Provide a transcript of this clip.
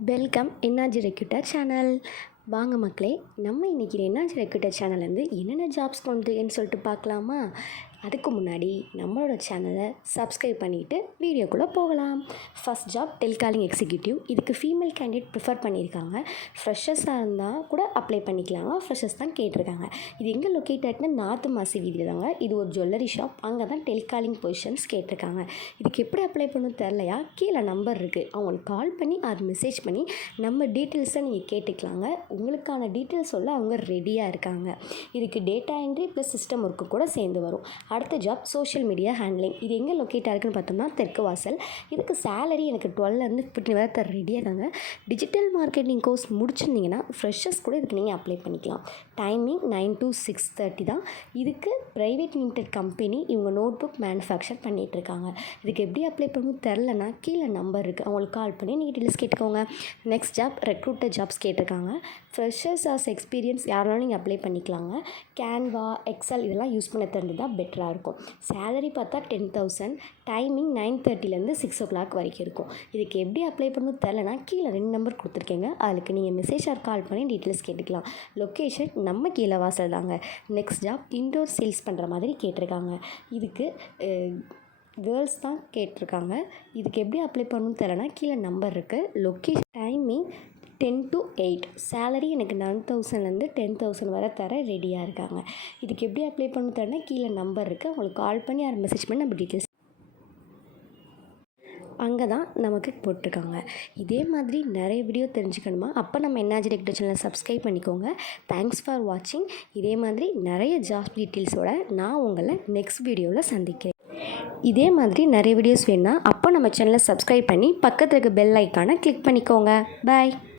Welcome NRG recruiter channel. வாங்க மக்களே, நம்ம இன்றைக்கி என்ஆர்ஜி ரெக்ரூட்டர் சேனல்லேருந்து என்னென்ன ஜாப்ஸ் கொண்டுன்னு சொல்லிட்டு பார்க்கலாமா? அதுக்கு முன்னாடி நம்மளோட சேனலை சப்ஸ்கிரைப் பண்ணிவிட்டு வீடியோக்குள்ளே போகலாம். First job telecalling executive. இதுக்கு ஃபீமேல் கேண்டிடேட் ப்ரிஃபர் பண்ணியிருக்காங்க. ஃப்ரெஷர்ஸாக இருந்தால் கூட அப்ளை பண்ணிக்கலாங்க. ஃப்ரெஷர்ஸ் தான் கேட்டிருக்காங்க. இது எங்கே லொக்கேட் ஆகிட்டுனா நார்த்து மாசி வீதியில் தாங்க. இது ஒரு ஜுவல்லரி ஷாப். அங்கே தான் டெலிகாலிங் பொசிஷன்ஸ் கேட்டிருக்காங்க. இதுக்கு எப்படி அப்ளை பண்ணணும் தெரிலையா? கீழே நம்பர் இருக்குது, அவங்களுக்கு கால் பண்ணி அது மெசேஜ் பண்ணி நம்ம டீட்டெயில்ஸை நீங்கள் கேட்டுக்கலாங்க. உங்களுக்கான டீட்டெயில்ஸ் சொல்ல அவங்க ரெடியாக இருக்காங்க. இதுக்கு data entry plus system work கூட சேர்ந்து வரும். அடுத்த ஜாப் சோஷியல் மீடியா ஹேண்ட்லிங். இது எங்கே லொக்கேட் ஆகிருக்குன்னு பார்த்தோம்னா தெற்கு வாசல். இதுக்கு சேலரி எனக்கு 12லேருந்து 15 வரை தர ரெடியாக இருக்காங்க. டிஜிட்டல் மார்க்கெட்டிங் கோர்ஸ் முடிச்சிருந்தீங்கன்னா ஃப்ரெஷர்ஸ் கூட இதுக்கு நீங்கள் அப்ளை பண்ணிக்கலாம். டைமிங் 9 to 6:30 தான். இதுக்கு ப்ரைவேட் லிமிடெட் கம்பெனி. இவங்க நோட் புக் மேனுஃபேக்சர் பண்ணிகிட்ருக்காங்க. இதுக்கு எப்படி அப்ளை பண்ணணும் தெரிலனா கீழே நம்பர் இருக்குது, அவங்களுக்கு கால் பண்ணி நீங்கள் டீட்டெயில்ஸ் கேட்டுக்கோங்க. நெக்ஸ்ட் ஜாப் ரெக்ரூட்டர் ஜாப்ஸ் கேட்டிருக்காங்க. ஃப்ரெஷர்ஸ் ஆஸ் எக்ஸ்பீரியன்ஸ் யாருனாலும் நீங்கள் அப்ளை பண்ணிக்கலாங்க. கேன்வா, எக்ஸல் இதெல்லாம் யூஸ் பண்ண தெரிஞ்சுதான் பெட்டராக இருக்கும். சேலரி பார்த்தா 10,000. டைமிங் 9:30லேருந்து 6 o'clock வரைக்கும் இருக்கும். இதுக்கு எப்படி அப்ளை பண்ணணும் தெரிலனா கீழே 2 நம்பர் கொடுத்துருக்கேங்க. அதுக்கு நீங்கள் மெசேஜ் ஆர் கால் பண்ணி டீட்டெயில்ஸ் கேட்டுக்கலாம். லொக்கேஷன் நம்ம கீழே வாசல் தாங்க. நெக்ஸ்ட் ஜாப் இன்டோர் சேல்ஸ் பண்ணுற மாதிரி கேட்டிருக்காங்க. இதுக்கு கேர்ள்ஸ் தான் கேட்டிருக்காங்க. இதுக்கு எப்படி அப்ளை பண்ணணும்னு தெரிலனா கீழே நம்பர் இருக்குது. Location timing 10 to 8. சேலரி எனக்கு 9,000லேருந்து 10,000 வரை தர ரெடியாக இருக்காங்க. இதுக்கு எப்படி அப்ளை பண்ணணும் தெரிலனா கீழே நம்பர் இருக்குது, அவங்களுக்கு கால் பண்ணி யார் மெசேஜ் பண்ணி நம்ம டீட்டெயில்ஸ் அங்கே தான் நமக்கு போட்டிருக்காங்க. இதே மாதிரி நிறைய வீடியோ தெரிஞ்சுக்கணுமா? அப்போ நம்ம என்ஆர்ஜி ரெக்ரூட்டர் சேனலை சப்ஸ்கிரைப் பண்ணிக்கோங்க. தேங்க்ஸ் ஃபார் வாட்சிங். இதே மாதிரி நிறைய ஜாப் டீட்டெயில்ஸோட நான் உங்களை நெக்ஸ்ட் வீடியோவில் சந்திக்கிறேன். இதே மாதிரி நிறைய வீடியோஸ் வேணும்னா அப்போ நம்ம சேனலை சப்ஸ்கிரைப் பண்ணி பக்கத்தில் இருக்க பெல் ஐக்கானை கிளிக் பண்ணிக்கோங்க. பாய்.